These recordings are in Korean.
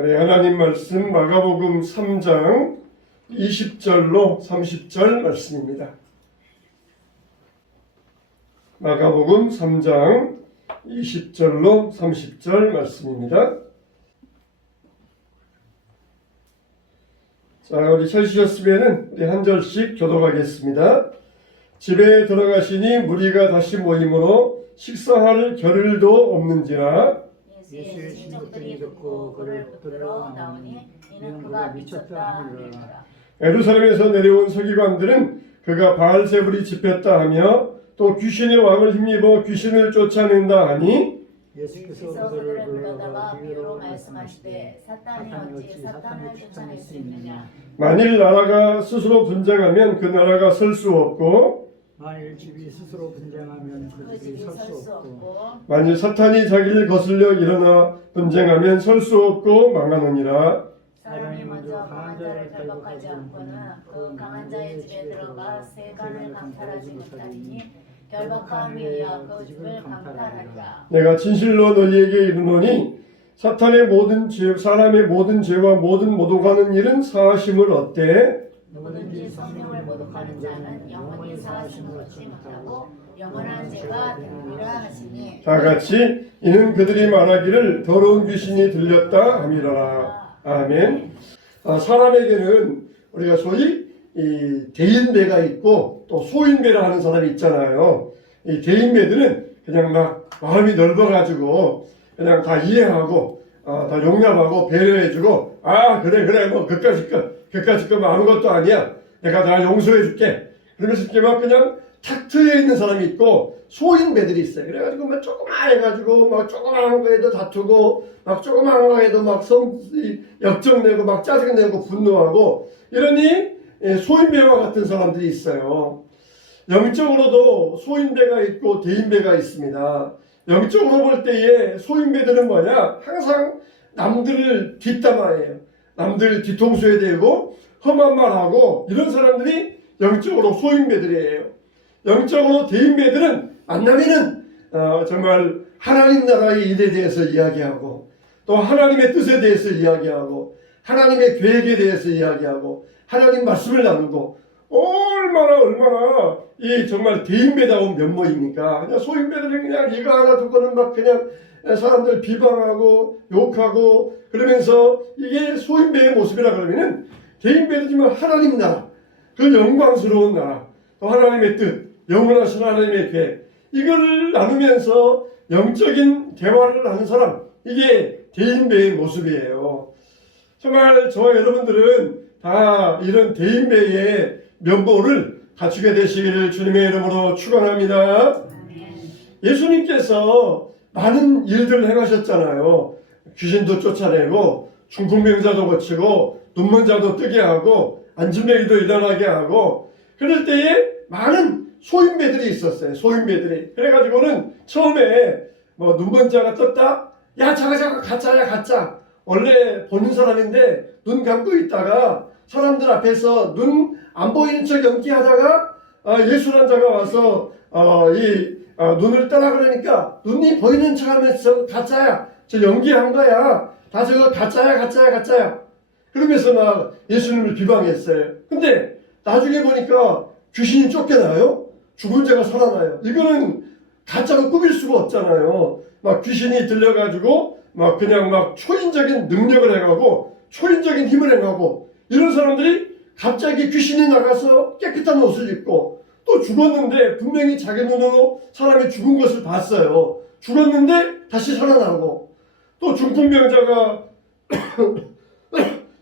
우리 하나님 말씀 마가복음 3장 20절로 30절 말씀입니다. 마가복음 3장 20절로 30절 말씀입니다. 자, 우리 찾으셨으면 우리 한 절씩 교독하겠습니다. 집에 들어가시니 무리가 다시 모이므로 식사할 겨를도 없는지라. 예수의 친족들이 듣고 그를 붙들어 나오니 이는 그가 미쳤다 하니라. 예루살렘에서 내려온 서기관들은 그가 바알세불이 집했다 하며 또 귀신의 왕을 힘입어 귀신을 쫓아낸다 하니 예수께서 그들을 불러다가 비유로 말씀하시되 사탄이 어찌 사탄을 쫓아낼 수 있느냐. 만일 나라가 스스로 분쟁하면 그 나라가 설 수 없고 만일 집이 스스로 분쟁하면 그 집이 설 수 없고 만일 사탄이 자기를 거슬려 일어나 분쟁하면 설 수 없고 망하느니라. 사람이 먼저 강한 자를 결박하지 않고는 그 강한 자의 집에 들어가 세간을 강탈하지 못하리니 결박함에 의하여 그 집을 강탈하리라. 내가 진실로 너희에게 이르노니 사탄의 모든 죄, 사람의 모든 죄와 모든 모독하는 일은 사하심을 얻되 누구든지 성령을 모독하는 자는 영원히 사하심을 얻지 못하고 영원한 죄가 되느니라 하시니 다 같이 이는 그들이 말하기를 더러운 귀신이 들렸다 함이라. 아멘. 사람에게는 우리가 소위 이 대인배가 있고 또 소인배를 하는 사람이 있잖아요. 이 대인배들은 그냥 막 마음이 넓어가지고 그냥 다 이해하고 다 용납하고 배려해주고 그래 뭐 그까짓 거 아무것도 아니야. 내가 다 용서해줄게. 그러면서 이렇게 막 그냥 탁 트여 있는 사람이 있고 소인배들이 있어요. 그래가지고 막 조그마해가지고 막 조그마한 거에도 다투고 막 조그마한 거에도 막 역정내고 막 짜증내고 분노하고 이러니 소인배와 같은 사람들이 있어요. 영적으로도 소인배가 있고 대인배가 있습니다. 영적으로 볼 때에 소인배들은 뭐냐? 항상 남들을 뒷담화해요. 남들 뒤통수에 대고 험한 말하고 이런 사람들이 영적으로 소인배들이에요. 영적으로 대인배들은 만나면은 정말 하나님 나라의 일에 대해서 이야기하고 또 하나님의 뜻에 대해서 이야기하고 하나님의 계획에 대해서 이야기하고 하나님 말씀을 나누고 얼마나 이 정말 대인배다운 면모입니까? 그냥 소인배들은 그냥 이거 하나 두고는 막 그냥 사람들 비방하고 욕하고 그러면서 이게 소인배의 모습이라 그러면은 대인배들이지만 하나님 나라, 그 영광스러운 나라, 또 하나님의 뜻, 영원하신 하나님의 계획 이거를 나누면서 영적인 대화를 하는 사람, 이게 대인배의 모습이에요. 정말 저와 여러분들은 다 이런 대인배의 면모를 갖추게 되시기를 주님의 이름으로 축원합니다. 예수님께서 많은 일들을 행하셨잖아요. 귀신도 쫓아내고 중풍병자도 고치고 눈먼 자도 뜨게 하고 안진뱅이도 일어나게 하고 그럴 때에 많은 소인배들이 있었어요. 소인배들이. 그래가지고는 처음에 뭐 눈먼 자가 떴다? 야 자가 가짜야 가짜. 원래 보는 사람인데 눈 감고 있다가 사람들 앞에서 눈 안 보이는 척 연기하다가 예수란 자가 와서 눈을 떠라 그러니까 눈이 보이는 척 하면서 가짜야. 저 연기한 거야. 다 저거 가짜야. 그러면서 막 예수님을 비방했어요. 근데 나중에 보니까 귀신이 쫓겨나요. 죽은 자가 살아나요. 이거는 가짜로 꾸밀 수가 없잖아요. 막 귀신이 들려가지고 막 그냥 막 초인적인 능력을 행하고 초인적인 힘을 행하고 이런 사람들이 갑자기 귀신이 나가서 깨끗한 옷을 입고 또 죽었는데 분명히 자기 눈으로 사람이 죽은 것을 봤어요. 죽었는데 다시 살아나고 또 중풍병자가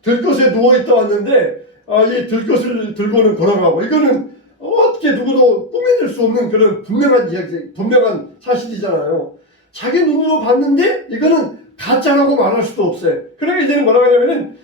들것에 누워있다 왔는데 이 들것을 들고는 걸어가고 이거는 어떻게 누구도 꾸며낼 수 없는 그런 분명한 이야기, 분명한 사실이잖아요. 자기 눈으로 봤는데 이거는 가짜라고 말할 수도 없어요. 그러니까 이제는 뭐라고 하냐면은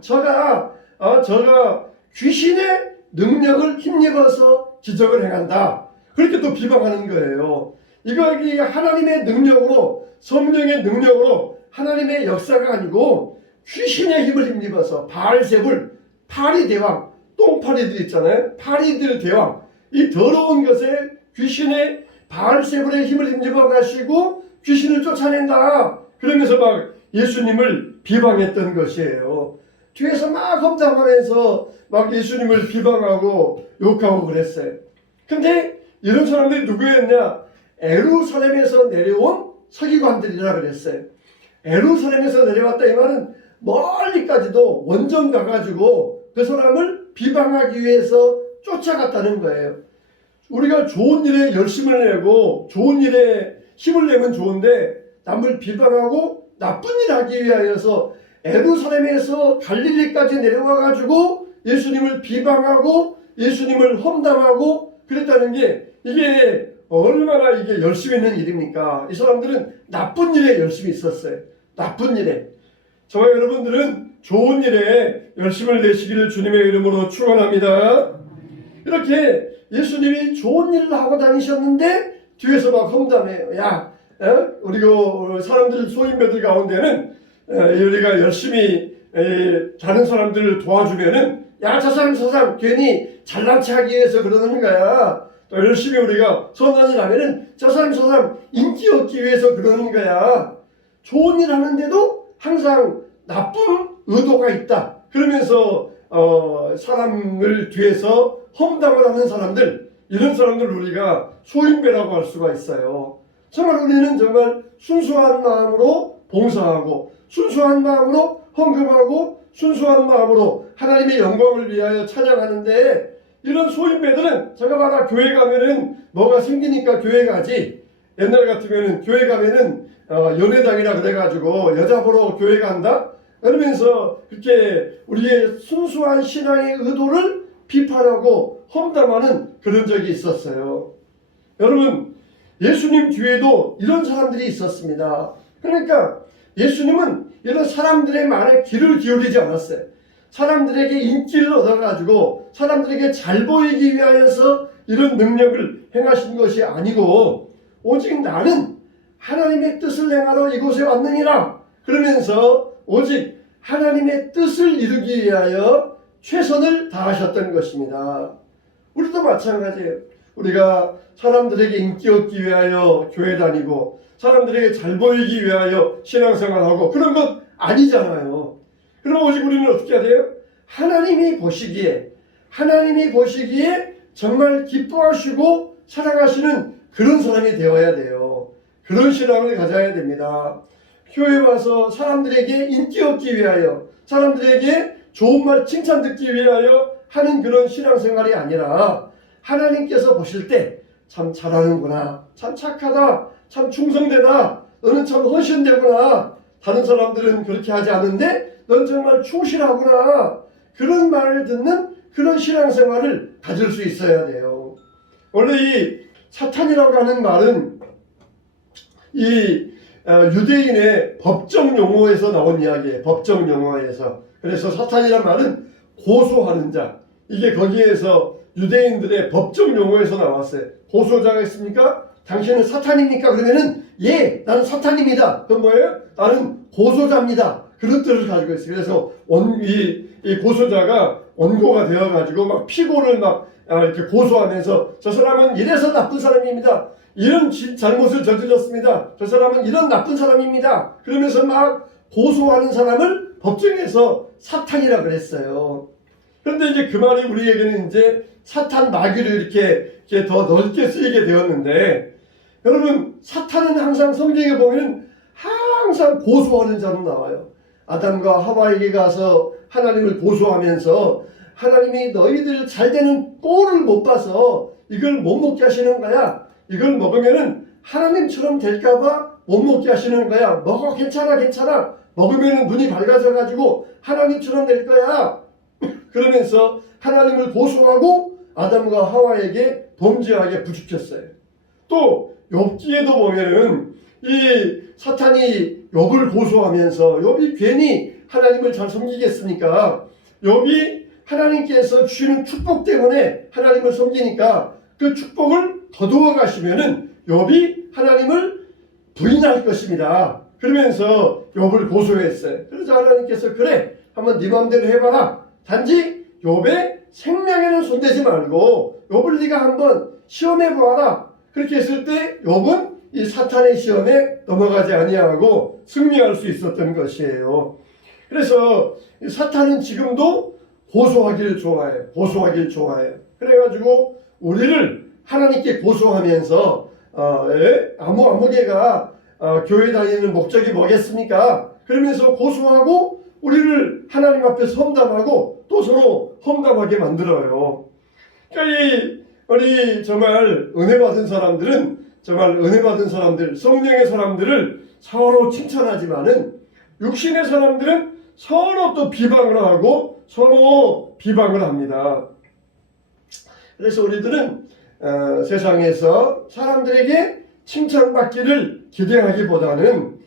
저가 귀신의 능력을 힘입어서 기적을 행한다. 그렇게 또 비방하는 거예요. 이게 하나님의 능력으로 성령의 능력으로 하나님의 역사가 아니고 귀신의 힘을 힘입어서 바알세불, 파리 대왕, 똥파리들 있잖아요. 파리들 대왕. 이 더러운 것에 귀신의 바알세불의 힘을 힘입어 가시고 귀신을 쫓아낸다. 그러면서 막 예수님을 비방했던 것이에요. 뒤에서 막 험담하면서 막 예수님을 비방하고 욕하고 그랬어요. 근데 이런 사람들이 누구였냐? 에루살렘에서 내려온 서기관들이라 그랬어요. 에루살렘에서 내려왔다 이 말은 멀리까지도 원정 가가지고 그 사람을 비방하기 위해서 쫓아갔다는 거예요. 우리가 좋은 일에 열심을 내고 좋은 일에 힘을 내면 좋은데 남을 비방하고 나쁜 일 하기 위하여서 에루살렘에서 갈릴리까지 내려와가지고 예수님을 비방하고 예수님을 험담하고 그랬다는 게 이게 얼마나 이게 열심히 있는 일입니까? 이 사람들은 나쁜 일에 열심히 있었어요. 나쁜 일에. 저와 여러분들은 좋은 일에 열심을 내시기를 주님의 이름으로 축원합니다. 이렇게 예수님이 좋은 일을 하고 다니셨는데 뒤에서 막 험담해요. 야, 우리가 사람들 소인배들 가운데는 우리가 열심히 다른 사람들을 도와주면은 야, 저 사람 괜히 잘난 척하기 위해서 그러는 거야. 또 열심히 우리가 선한 일 하면은 저 사람 인기 얻기 위해서 그러는 거야. 좋은 일 하는데도 항상 나쁜 의도가 있다. 그러면서 사람을 뒤에서 험담을 하는 사람들, 이런 사람들 우리가 소인배라고 할 수가 있어요. 정말 우리는 정말 순수한 마음으로 봉사하고 순수한 마음으로 헌금하고 순수한 마음으로 하나님의 영광을 위하여 찬양하는데 이런 소인배들은 제가 봐라 교회 가면은 뭐가 생기니까 교회 가지. 옛날 같으면은 교회 가면은 연회당이라 그래가지고 여자 보러 교회 간다? 그러면서 그렇게 우리의 순수한 신앙의 의도를 비판하고 험담하는 그런 적이 있었어요. 여러분, 예수님 뒤에도 이런 사람들이 있었습니다. 그러니까 예수님은 이런 사람들의 말에 귀를 기울이지 않았어요. 사람들에게 인기를 얻어가지고 사람들에게 잘 보이기 위하여서 이런 능력을 행하신 것이 아니고 오직 나는 하나님의 뜻을 행하러 이곳에 왔느니라 그러면서 오직 하나님의 뜻을 이루기 위하여 최선을 다하셨던 것입니다. 우리도 마찬가지예요. 우리가 사람들에게 인기 얻기 위하여 교회 다니고 사람들에게 잘 보이기 위하여 신앙생활하고 그런 것 아니잖아요. 그럼 오직 우리는 어떻게 해야 돼요? 하나님이 보시기에 정말 기뻐하시고 사랑하시는 그런 사람이 되어야 돼요. 그런 신앙을 가져야 됩니다. 교회 와서 사람들에게 인기 얻기 위하여 사람들에게 좋은 말 칭찬 듣기 위하여 하는 그런 신앙생활이 아니라 하나님께서 보실 때 참 잘하는구나, 참 착하다, 참 충성되다, 너는 참 헌신되구나, 다른 사람들은 그렇게 하지 않는데 넌 정말 충실하구나, 그런 말을 듣는 그런 신앙생활을 가질 수 있어야 돼요. 원래 이 사탄이라고 하는 말은 이 유대인의 법정 용어에서 나온 이야기예요. 법정 용어에서. 그래서 사탄이란 말은 고소하는 자. 이게 거기에서 유대인들의 법정 용어에서 나왔어요. 고소자가 있습니까? 당신은 사탄입니까? 그러면은 예, 나는 사탄입니다. 그건 뭐예요? 나는 고소자입니다. 그런 뜻을 가지고 있어요. 그래서 이 고소자가 원고가 되어가지고 막 피고를 막 이렇게 고소하면서 저 사람은 이래서 나쁜 사람입니다. 이런 잘못을 저질렀습니다. 저 사람은 이런 나쁜 사람입니다. 그러면서 막 고소하는 사람을 법정에서 사탄이라 그랬어요. 그런데 이제 그 말이 우리에게는 이제 사탄 마귀를 이렇게 더 넓게 쓰이게 되었는데 여러분 사탄은 항상 성경에 보면 항상 고소하는 자로 나와요. 아담과 하와에게 가서 하나님을 고소하면서 하나님이 너희들 잘 되는 꼴을 못 봐서 이걸 못 먹게 하시는 거야. 이걸 먹으면은 하나님처럼 될까봐 못 먹게 하시는 거야. 먹어 괜찮아. 먹으면 눈이 밝아져 가지고 하나님처럼 될 거야. 그러면서 하나님을 고소하고 아담과 하와에게 범죄하게 부추겼어요. 또 욥기에도 보면은 이 사탄이 욥을 고소하면서 욥이 괜히 하나님을 잘 섬기겠습니까? 욥이 하나님께서 주시는 축복 때문에 하나님을 섬기니까 그 축복을 거두어 가시면은 욥이 하나님을 부인할 것입니다. 그러면서 욥을 고소했어요. 그래서 하나님께서 그래 한번 네 마음대로 해봐라. 단지 욥의 생명에는 손대지 말고 욥을 네가 한번 시험해 보아라. 그렇게 했을 때 욥은 이 사탄의 시험에 넘어가지 아니하고 승리할 수 있었던 것이에요. 그래서 사탄은 지금도 고소하기를 좋아해요. 고소하기를 좋아해요. 그래가지고 우리를 하나님께 고소하면서 아무개가 교회 다니는 목적이 뭐겠습니까? 그러면서 고소하고 우리를 하나님 앞에서 험담하고 또 서로 험담하게 만들어요. 그러니까 우리 정말 은혜 받은 사람들은 정말 은혜 받은 사람들, 성령의 사람들을 서로 칭찬하지만은 육신의 사람들은 서로 또 비방을 하고 서로 비방을 합니다. 그래서 우리들은 세상에서 사람들에게 칭찬받기를 기대하기보다는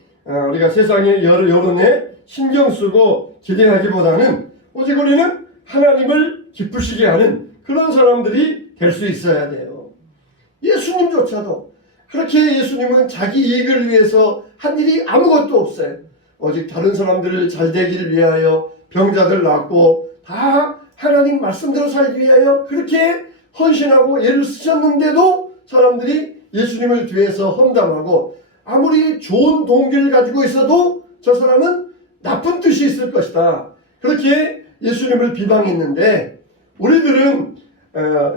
우리가 세상의 여론에 신경 쓰고 기대하기보다는 오직 우리는 하나님을 기쁘시게 하는 그런 사람들이 될 수 있어야 돼요. 예수님조차도 그렇게 예수님은 자기 이익을 위해서 한 일이 아무것도 없어요. 오직 다른 사람들을 잘 되기를 위하여 병자들 낫고 다 하나님 말씀대로 살기 위하여 그렇게 헌신하고 애를 쓰셨는데도 사람들이 예수님을 뒤에서 험담하고 아무리 좋은 동기를 가지고 있어도 저 사람은 나쁜 뜻이 있을 것이다. 그렇게 예수님을 비방했는데 우리들은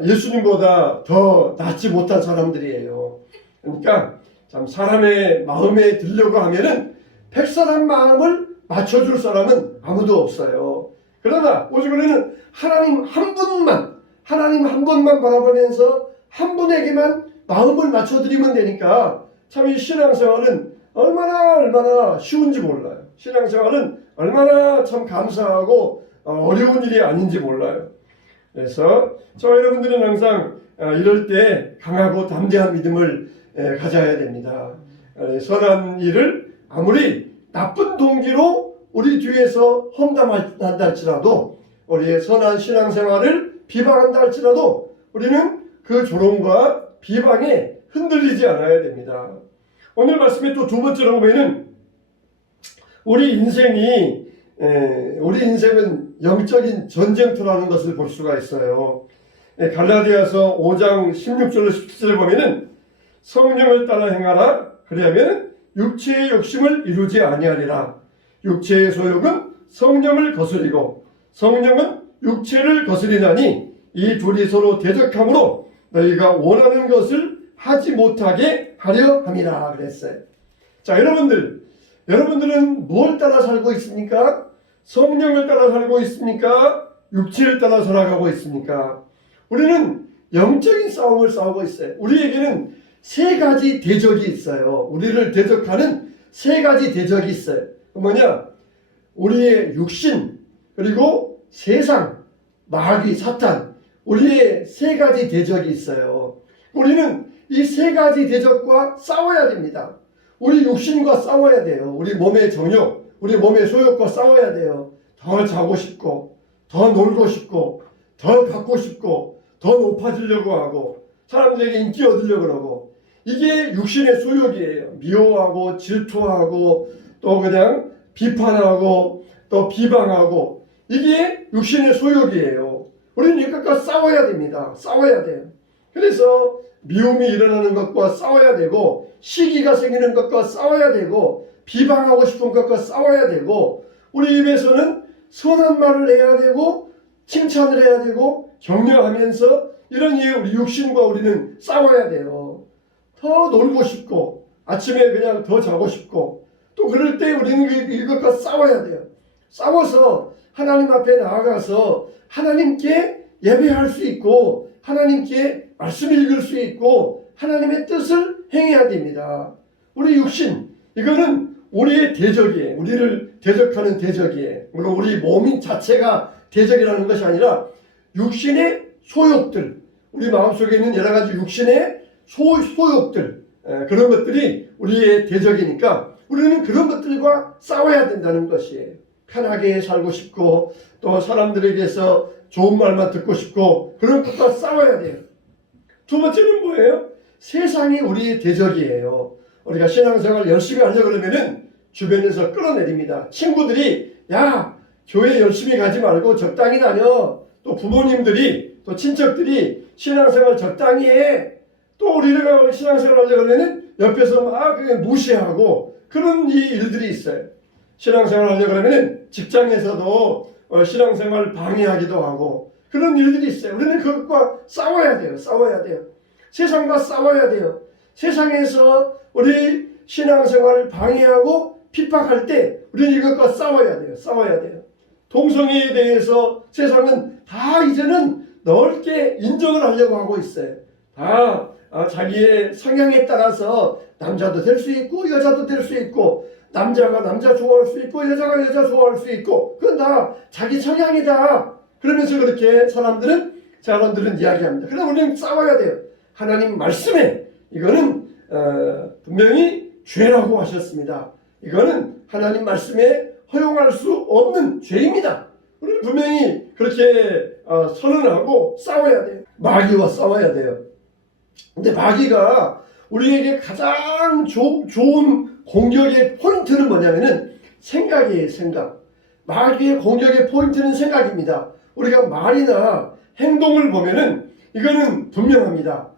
예수님보다 더 낫지 못한 사람들이에요. 그러니까 참 사람의 마음에 들려고 하면은 100사람 마음을 맞춰줄 사람은 아무도 없어요. 그러나 오직 우리는 하나님 한 분만 바라보면서 한 분에게만 마음을 맞춰드리면 되니까 참 이 신앙생활은 얼마나 쉬운지 몰라요. 신앙생활은 얼마나 참 감사하고 어려운 일이 아닌지 몰라요. 그래서 저와 여러분들은 항상 이럴 때 강하고 담대한 믿음을 가져야 됩니다. 선한 일을 아무리 나쁜 동기로 우리 뒤에서 험담한다 할지라도 우리의 선한 신앙생활을 비방한다 할지라도 우리는 그 조롱과 비방에 흔들리지 않아야 됩니다. 오늘 말씀의 또 두 번째로 보면은 우리 인생은 영적인 전쟁터라는 것을 볼 수가 있어요. 갈라디아서 5장 16절로 17절에 보면은 성령을 따라 행하라 그리하면 육체의 욕심을 이루지 아니하리라. 육체의 소욕은 성령을 거스리고 성령은 육체를 거스리나니 이 둘이 서로 대적함으로 너희가 원하는 것을 하지 못하게 하려 함이라 그랬어요. 자, 여러분들은 뭘 따라 살고 있습니까? 성령을 따라 살고 있습니까? 육체를 따라 살아가고 있습니까? 우리는 영적인 싸움을 싸우고 있어요. 우리에게는 세 가지 대적이 있어요. 우리를 대적하는 세 가지 대적이 있어요. 그 뭐냐? 우리의 육신, 그리고 세상, 마귀, 사탄, 우리의 세 가지 대적이 있어요. 우리는 이 세 가지 대적과 싸워야 됩니다. 우리 육신과 싸워야 돼요. 우리 몸의 정욕, 우리 몸의 소욕과 싸워야 돼요. 더 자고 싶고, 더 놀고 싶고, 더 갖고 싶고, 더 높아지려고 하고, 사람들에게 인기 얻으려고 그러고, 이게 육신의 소욕이에요. 미워하고, 질투하고, 또 그냥 비판하고, 또 비방하고, 이게 육신의 소욕이에요. 우리는 이것과 싸워야 됩니다. 싸워야 돼요. 그래서 미움이 일어나는 것과 싸워야 되고, 시기가 생기는 것과 싸워야 되고, 비방하고 싶은 것과 싸워야 되고, 우리 입에서는 선한 말을 해야 되고, 칭찬을 해야 되고, 격려하면서 이런 이에 우리 육신과 우리는 싸워야 돼요. 더 놀고 싶고, 아침에 그냥 더 자고 싶고, 또 그럴 때 우리는 이것과 싸워야 돼요. 싸워서 하나님 앞에 나아가서 하나님께 예배할 수 있고, 하나님께 말씀 읽을 수 있고, 하나님의 뜻을 행해야 됩니다. 우리 육신, 이거는 우리의 대적이에요. 우리를 대적하는 대적이에요. 물론 우리 몸 자체가 대적이라는 것이 아니라 육신의 소욕들, 우리 마음속에 있는 여러 가지 육신의 소욕들, 그런 것들이 우리의 대적이니까 우리는 그런 것들과 싸워야 된다는 것이에요. 편하게 살고 싶고, 또 사람들에게서 좋은 말만 듣고 싶고, 그런 것과 싸워야 돼요. 두 번째는 뭐예요? 세상이 우리의 대적이에요. 우리가 신앙생활 열심히 하려고 그러면은 주변에서 끌어내립니다. 친구들이, 야, 교회 열심히 가지 말고 적당히 다녀. 또 부모님들이, 또 친척들이 신앙생활 적당히 해. 또 우리가 신앙생활 하려고 그러면은 옆에서 막 그냥 무시하고 그런 이 일들이 있어요. 신앙생활 하려고 하면 직장에서도 신앙생활 방해하기도 하고 그런 일들이 있어요. 우리는 그것과 싸워야 돼요. 싸워야 돼요. 세상과 싸워야 돼요. 세상에서 우리 신앙생활을 방해하고 핍박할 때 우리는 이것과 싸워야 돼요. 싸워야 돼요. 동성애에 대해서 세상은 다 이제는 넓게 인정을 하려고 하고 있어요. 다 자기의 성향에 따라서 남자도 될 수 있고 여자도 될 수 있고 남자가 남자 좋아할 수 있고 여자가 여자 좋아할 수 있고 그건 다 자기 성향이다. 그러면서 그렇게 사람들은 이야기합니다. 그럼 우리는 싸워야 돼요. 하나님 말씀에 이거는 분명히 죄라고 하셨습니다. 이거는 하나님 말씀에 허용할 수 없는 죄입니다. 우리는 분명히 그렇게 선언하고 싸워야 돼요. 마귀와 싸워야 돼요. 근데 마귀가 우리에게 가장 좋은 공격의 포인트는 뭐냐면은 생각이에요. 생각. 마귀의 공격의 포인트는 생각입니다. 우리가 말이나 행동을 보면은 이거는 분명합니다.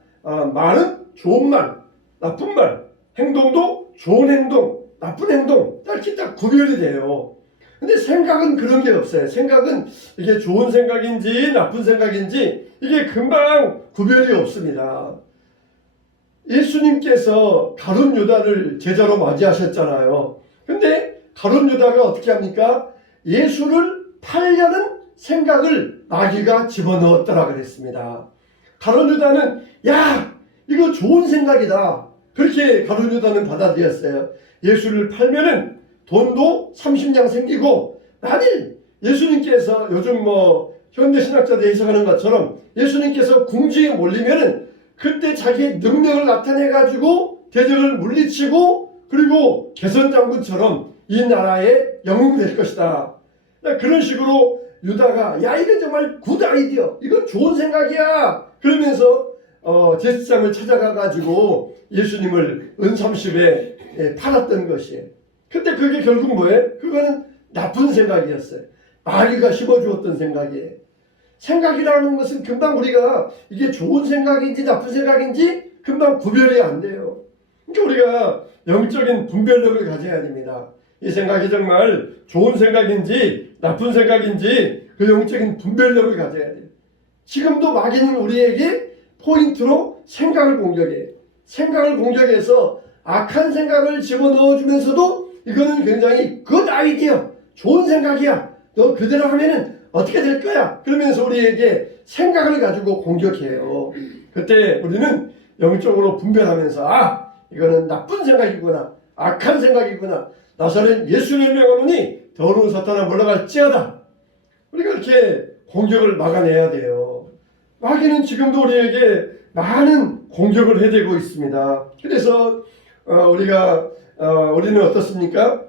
말은 좋은 말, 나쁜 말, 행동도 좋은 행동, 나쁜 행동 딱히 딱 구별이 돼요. 근데 생각은 그런 게 없어요. 생각은 이게 좋은 생각인지 나쁜 생각인지 이게 금방 구별이 없습니다. 예수님께서 가룟 유다를 제자로 맞이하셨잖아요. 근데 가룟 유다가 어떻게 합니까? 예수를 팔려는 생각을 마귀가 집어넣었더라 그랬습니다. 가룟 유다는 야 이거 좋은 생각이다. 그렇게 가룟 유다는 받아들였어요. 예수를 팔면은 돈도 30냥 생기고 만일 예수님께서 요즘 현대신학자들이 해석하는 것처럼 예수님께서 궁지에 몰리면은 그때 자기의 능력을 나타내가지고 대적을 물리치고 그리고 개선장군처럼 이 나라의 영웅이 될 것이다. 그런 식으로 유다가 야 이건 정말 굿 아이디어 이건 좋은 생각이야 그러면서 제사장을 찾아가가지고 예수님을 은30에 팔았던 것이에요. 근데 그게 결국 뭐예요? 그거는 나쁜 생각이었어요. 마귀가 심어주었던 생각이에요. 생각이라는 것은 금방 우리가 이게 좋은 생각인지 나쁜 생각인지 금방 구별이 안 돼요. 그러니까 우리가 영적인 분별력을 가져야 됩니다. 이 생각이 정말 좋은 생각인지 나쁜 생각인지 그 영적인 분별력을 가져야 돼요. 지금도 마귀는 우리에게 포인트로 생각을 공격해요. 생각을 공격해서 악한 생각을 집어넣어주면서도 이거는 굉장히 굿 아이디어, 좋은 생각이야. 너 그대로 하면은 어떻게 될 거야? 그러면서 우리에게 생각을 가지고 공격해요. 그때 우리는 영적으로 분별하면서 이거는 나쁜 생각이구나. 악한 생각이구나. 나사렛 예수를 명하노니 더러운 사탄아 물러갈지어다. 우리가 이렇게 공격을 막아내야 돼요. 마귀는 지금도 우리에게 많은 공격을 해대고 있습니다. 그래서 우리는 어떻습니까?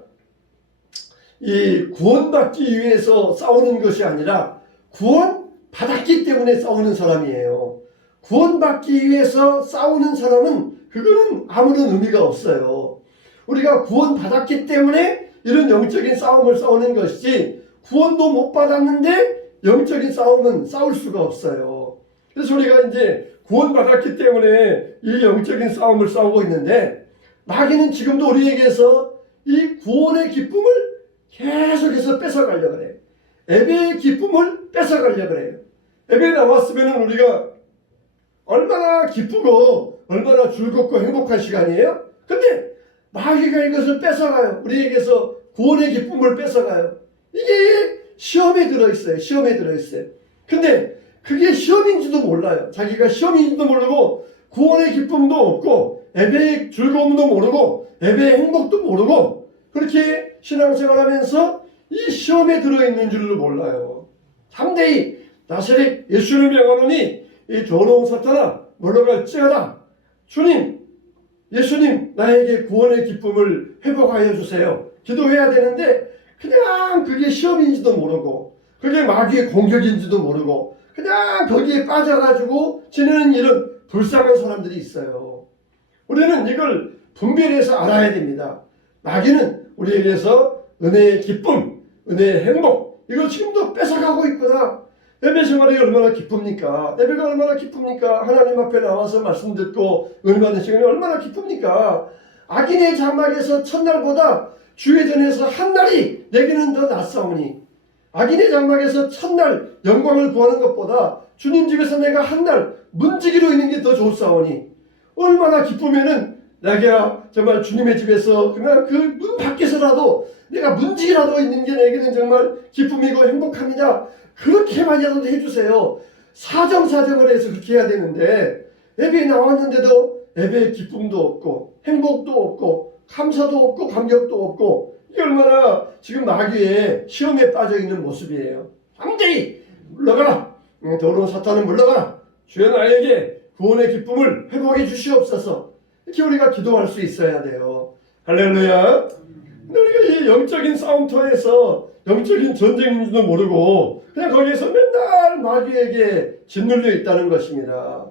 이 구원받기 위해서 싸우는 것이 아니라 구원받았기 때문에 싸우는 사람이에요. 구원받기 위해서 싸우는 사람은 그거는 아무런 의미가 없어요. 우리가 구원받았기 때문에 이런 영적인 싸움을 싸우는 것이지 구원도 못 받았는데 영적인 싸움은 싸울 수가 없어요. 그래서 우리가 이제 구원받았기 때문에 이 영적인 싸움을 싸우고 있는데 마귀는 지금도 우리에게서 이 구원의 기쁨을 계속해서 뺏어가려고 그래요. 예배의 기쁨을 뺏어가려고 그래요. 예배에 나왔으면 우리가 얼마나 기쁘고 얼마나 즐겁고 행복한 시간이에요. 근데 마귀가 이것을 뺏어가요. 우리에게서 구원의 기쁨을 뺏어가요. 이게 시험에 들어있어요. 시험에 들어있어요. 근데 그게 시험인지도 몰라요. 자기가 시험인지도 모르고 구원의 기쁨도 없고 예배의 즐거움도 모르고 예배의 행복도 모르고 그렇게 신앙생활하면서 이 시험에 들어있는 줄도 몰라요. 상대히 나사렛 예수를 명하노니 이 더러운 사탄아 물러갈지어다. 주님, 예수님 나에게 구원의 기쁨을 회복하여 주세요. 기도해야 되는데 그냥 그게 시험인지도 모르고 그게 마귀의 공격인지도 모르고 그냥 거기에 빠져가지고 지내는 이런 불쌍한 사람들이 있어요. 우리는 이걸 분별해서 알아야 됩니다. 마귀는 우리에게서 은혜의 기쁨, 은혜의 행복 이걸 지금도 뺏어가고 있구나. 예배 생활이 얼마나 기쁩니까? 예배가 얼마나 기쁩니까? 하나님 앞에 나와서 말씀 듣고 은혜받는 시간이 얼마나 기쁩니까? 악인의 장막에서 첫날보다 주의 전에서 한 날이 내게는 더 낫사오니, 악인의 장막에서 첫날 영광을 구하는 것보다 주님 집에서 내가 한 날 문지기로 있는 게 더 좋사오니, 얼마나 기쁘면은 내가 정말 주님의 집에서 그냥 그 문 밖에서라도 내가 문지기라도 있는 게 내게는 정말 기쁨이고 행복합니다. 그렇게만이라도 해주세요. 사정사정을 해서 그렇게 해야 되는데, 예배에 나왔는데도 예배의 기쁨도 없고 행복도 없고 감사도 없고 감격도 없고, 이게 얼마나 지금 마귀의 시험에 빠져 있는 모습이에요. 잠재히 물러가라. 더러운 사탄은 물러가라. 주여 나에게 구원의 기쁨을 회복해 주시옵소서. 이렇게 우리가 기도할 수 있어야 돼요. 할렐루야. 근데 우리가 이 영적인 싸움터에서 영적인 전쟁인지도 모르고 그냥 거기에서 맨날 마귀에게 짓눌려 있다는 것입니다.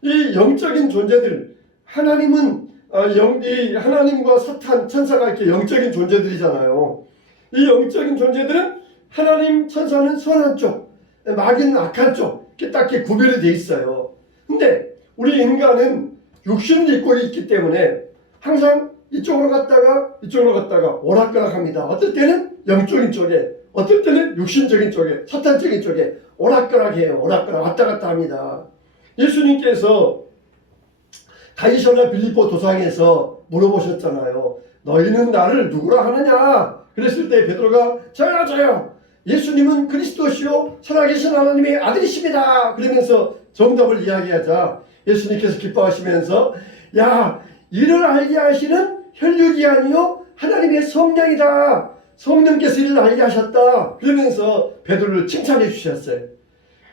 이 영적인 존재들, 하나님은 이 하나님과 사탄, 천사가 이렇게 영적인 존재들이잖아요. 이 영적인 존재들은 하나님, 천사는 선한 쪽, 마귀는 악한 쪽, 이렇게 딱 이렇게 구별이 돼 있어요. 근데 우리 인간은 육신을 입고 있기 때문에 항상 이쪽으로 갔다가 이쪽으로 갔다가 오락가락합니다. 어떨 때는 영적인 쪽에, 어떨 때는 육신적인 쪽에, 사탄적인 쪽에 오락가락해요. 오락가락 왔다 갔다 합니다. 예수님께서 가이사랴 빌립보 도상에서 물어보셨잖아요. 너희는 나를 누구라 하느냐? 그랬을 때 베드로가 저요. 예수님은 그리스도시요 살아계신 하나님의 아들이십니다. 그러면서 정답을 이야기하자 예수님께서 기뻐하시면서, 야, 이를 알게 하시는 혈육이 아니요 하나님의 성령이다. 성령께서 이를 알게 하셨다. 그러면서 베드로를 칭찬해 주셨어요.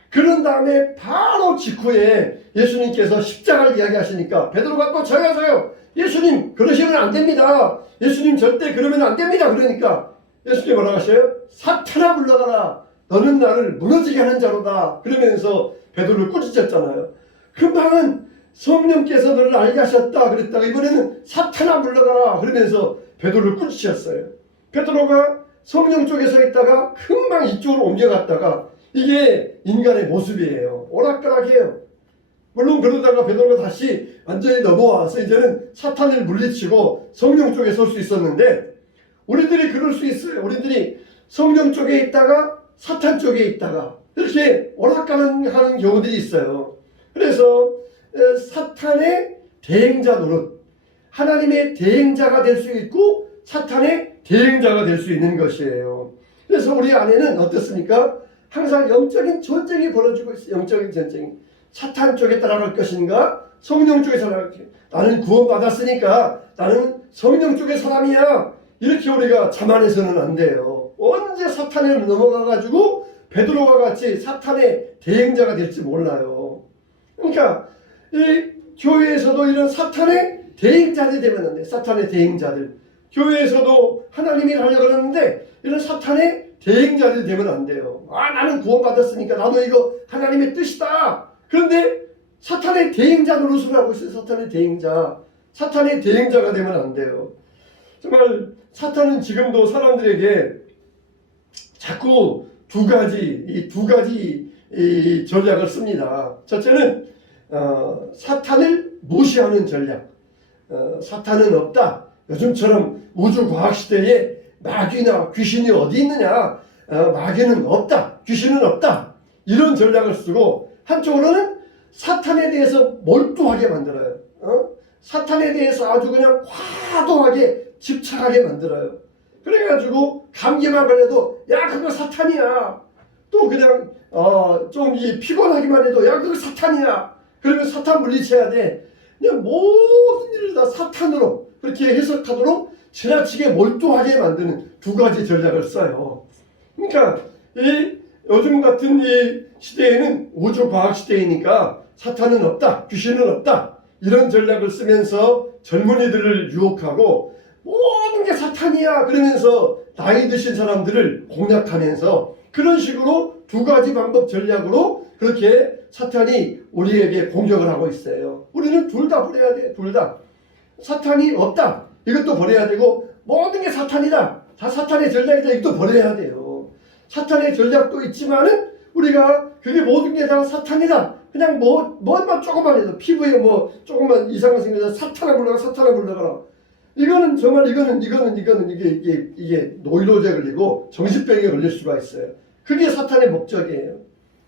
그런 다음에 바로 직후에 예수님께서 십자가를 이야기하시니까 베드로가 또 저요. 예수님 그러시면 안 됩니다. 예수님 절대 그러면 안 됩니다. 그러니까 예수님이 뭐라고 하셔요? 사탄아 물러가라. 너는 나를 무너지게 하는 자로다. 그러면서 베드로를 꾸짖었잖아요. 금방은 성령께서 너를 알게 하셨다 그랬다가 이번에는 사탄아 물러가라 그러면서 베드로를 꾸짖으셨어요. 베드로가 성령 쪽에 서 있다가 금방 이쪽으로 옮겨갔다가, 이게 인간의 모습이에요. 오락가락해요. 물론 그러다가 베드로가 다시 완전히 넘어와서 이제는 사탄을 물리치고 성령 쪽에 설 수 있었는데, 우리들이 그럴 수 있어요. 우리들이 성령 쪽에 있다가 사탄 쪽에 있다가 이렇게 오락가락하는 경우들이 있어요. 그래서 사탄의 대행자 노릇, 하나님의 대행자가 될 수 있고 사탄의 대행자가 될 수 있는 것이에요. 그래서 우리 안에는 어떻습니까? 항상 영적인 전쟁이 벌어지고 있어요. 영적인 전쟁이. 사탄 쪽에 따라갈 것인가? 성령 쪽에 따라갈 것인가? 나는 구원받았으니까 나는 성령 쪽의 사람이야. 이렇게 우리가 자만해서는 안 돼요. 언제 사탄에 넘어가가지고 베드로와 같이 사탄의 대행자가 될지 몰라요. 그러니까 이 교회에서도 이런 사탄의 대행자들이 되면 안 돼. 사탄의 대행자들. 교회에서도 하나님이 하려고 그러는데 이런 사탄의 대행자들이 되면 안 돼요. 나는 구원받았으니까 나도 이거 하나님의 뜻이다. 그런데 사탄의 대행자 노릇을 하고 있어요. 사탄의 대행자. 사탄의 대행자가 되면 안 돼요. 정말 사탄은 지금도 사람들에게 자꾸 두 가지 이 전략을 씁니다. 첫째는 사탄을 무시하는 전략. 사탄은 없다. 요즘처럼 우주과학시대에 마귀나 귀신이 어디 있느냐. 마귀는 없다. 귀신은 없다. 이런 전략을 쓰고, 한쪽으로는 사탄에 대해서 몰두하게 만들어요. 사탄에 대해서 아주 그냥 과도하게 집착하게 만들어요. 그래가지고 감기만 걸려도 야 그거 사탄이야. 또 그냥 좀 피곤하기만 해도 야 그거 사탄이야. 그러면 사탄 물리쳐야 돼. 그냥 모든 일을 다 사탄으로 그렇게 해석하도록 지나치게 몰두하게 만드는 두 가지 전략을 써요. 그러니까 요즘 같은 이 시대에는 우주과학 시대이니까 사탄은 없다, 귀신은 없다, 이런 전략을 쓰면서 젊은이들을 유혹하고 모든 게 사탄이야 그러면서 나이 드신 사람들을 공략하면서, 그런 식으로 두 가지 방법 전략으로 그렇게 사탄이 우리에게 공격을 하고 있어요. 우리는 둘 다 버려야 돼. 둘 다. 사탄이 없다, 이것도 버려야 되고, 모든 게 사탄이다, 다 사탄의 전략이다, 이것도 버려야 돼요. 사탄의 전략도 있지만은 우리가 그게 모든 게 다 사탄이다. 그냥 뭐만 조금만 해도 피부에 뭐 조금만 이상한 생겨서 사탄을 불러가라. 이거는 정말 이거는 이게 노이로제 걸리고 정신병에 걸릴 수가 있어요. 그게 사탄의 목적이에요.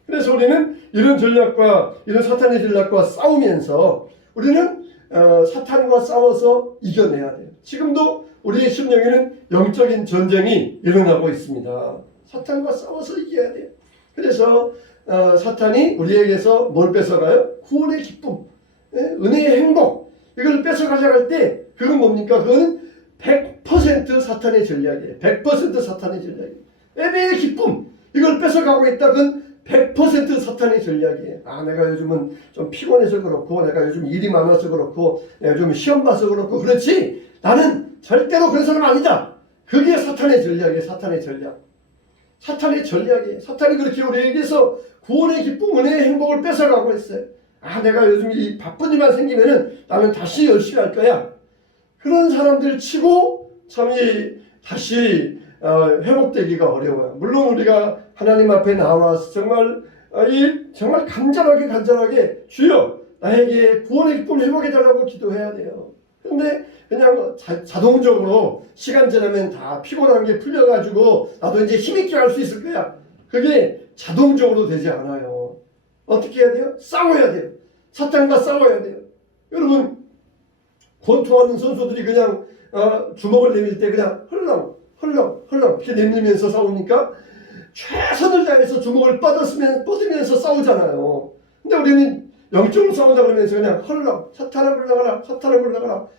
그래서 우리는 이런 전략과 이런 사탄의 전략과 싸우면서 우리는 사탄과 싸워서 이겨내야 돼요. 지금도 우리의 심령에는 영적인 전쟁이 일어나고 있습니다. 사탄과 싸워서 이겨야 돼요. 그래서 사탄이 우리에게서 뭘 뺏어가요? 구원의 기쁨, 은혜의 행복, 이걸 뺏어가려고 할 때 그건 뭡니까? 그거는 100% 사탄의 전략이에요. 100% 사탄의 전략이에요. 예배의 기쁨, 이걸 뺏어가고 있다. 그건 100% 사탄의 전략이에요. 내가 요즘은 좀 피곤해서 그렇고, 내가 요즘 일이 많아서 그렇고, 내가 좀 시험 봐서 그렇고, 그렇지. 나는 절대로 그런 사람 아니다. 그게 사탄의 전략이에요. 사탄의 전략. 사탄의 전략이에요. 사탄이 그렇게 우리에게서 구원의 기쁨, 은혜의 행복을 뺏어가고 있어요. 내가 요즘 이 바쁜 일만 생기면은 나는 다시 열심히 할 거야. 그런 사람들 치고 참 다시 회복되기가 어려워요. 물론 우리가 하나님 앞에 나와서 정말 간절하게 주여 나에게 구원의 기쁨을 회복해달라고 기도해야 돼요. 근데 그냥 자동적으로 시간 지나면 다 피곤한 게 풀려가지고 나도 이제 힘있게 할 수 있을 거야. 그게 자동적으로 되지 않아요. 어떻게 해야 돼요? 싸워야 돼요. 사탄과 싸워야 돼요. 여러분 권투하는 선수들이 그냥 주먹을 내밀 때 그냥 헐렁 이렇게 내밀면서 싸우니까 최선을 다해서 주먹을 뻗으면서 싸우잖아요. 근데 우리는 영적으로 싸우자 그러면서 그냥 헐렁 사탄을 불러가라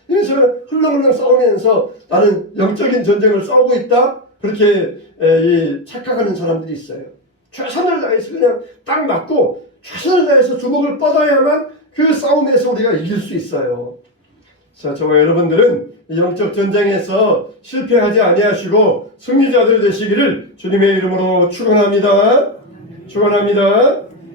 이러면서 그냥 헐렁 싸우면서 나는 영적인 전쟁을 싸우고 있다. 그렇게 착각하는 사람들이 있어요. 최선을 다해서 그냥 딱 맞고 최선을 다해서 주먹을 뻗어야만 그 싸움에서 우리가 이길 수 있어요. 자, 저와 여러분들은 영적 전쟁에서 실패하지 아니하시고 승리자들 되시기를 주님의 이름으로 축원합니다.